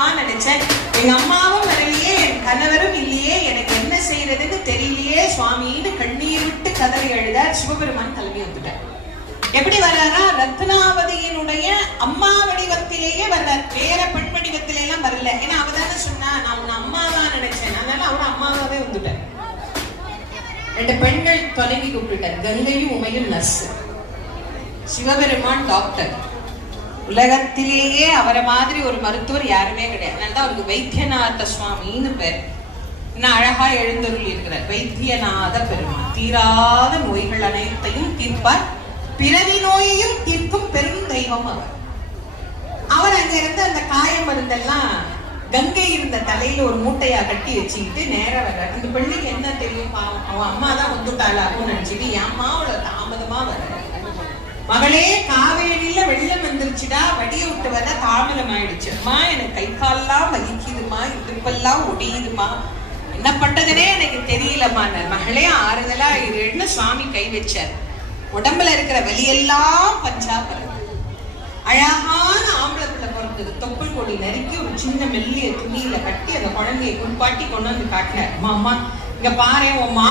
அம்மாவா நினைச்சேன். எங்க அம்மாவும் வரலையே, என் கணவரும் இல்லையே, எனக்கு என்ன செய்யறதுன்னு தெரியலையே சுவாமின்னு கண்ணீர் விட்டு கதறி எழுதார். சிவபெருமான் கிளம்பி வந்துட்டார். எப்படி வர்றாரா? ரத்னாவதியினுடைய அம்மா வடிவத்திலேயே வர்றார். வேற பெண் வடிவத்தில எல்லாம் வரல. ஏன்னா அவதான சொன்னா நான் உன்னை அம்மாவா நினைச்சேன், அதனால அவரும் அம்மாவாவே வந்துட்டார். 2 பெண்கள் தொலைவி கூப்பிட்டார். கங்கையும் உமையும் நர்ஸ், சிவபெருமான் டாக்டர். உலகத்திலேயே அவரை மாதிரி ஒரு மருத்துவர் யாருமே கிடையாது. அதனால்தான் அவருக்கு வைத்தியநாத சுவாமின்னு பேர். இன்னும் அழகா எழுந்தருள் இருக்கிறார். வைத்தியநாத பெருமான். தீராத நோய்கள் அனைத்தையும் தீர்ப்பார். பிறவி நோயையும் தீர்க்கும் பெரும் தெய்வம் அவர். அவர் அங்க இருந்து அந்த காய மருந்தெல்லாம் கங்கை இருந்த தலையில ஒரு மூட்டையா கட்டி வச்சுக்கிட்டு நேரம் வர்ற. இந்த பெண்ணுக்கு என்ன தெரியும், பாவம் அவன் அம்மா தான் வந்துட்டாளா அப்படின்னு நினைச்சிட்டு ஏம்மா அவளை தாமதமா வர, மகளே காவேரியில வெள்ளம் வந்துருச்சுடா, வடிய விட்டு வர தாமதம் ஆயிடுச்சு, அம்மா எனக்கு கை கால்லாம் வலிக்குதுமா, இடுப்பெல்லாம் ஒடியுதுமா, என்ன பண்றதுனே எனக்கு தெரியலம்மா, மகளே ஆறுதலா இருன்னு சுவாமி கை வச்சார். உடம்புல இருக்கிற வலியெல்லாம் பஞ்சா பரவு. அழகான ஆம்பளை பிள்ளை பிறந்தது. தொப்புள் கொடி நறுக்கி ஒரு சின்ன மெல்லிய துணியில கட்டி அந்த குழந்தைய குளிப்பாட்டி கொண்டு வந்து காட்டினார். அம்மா இங்க பாரு, உன்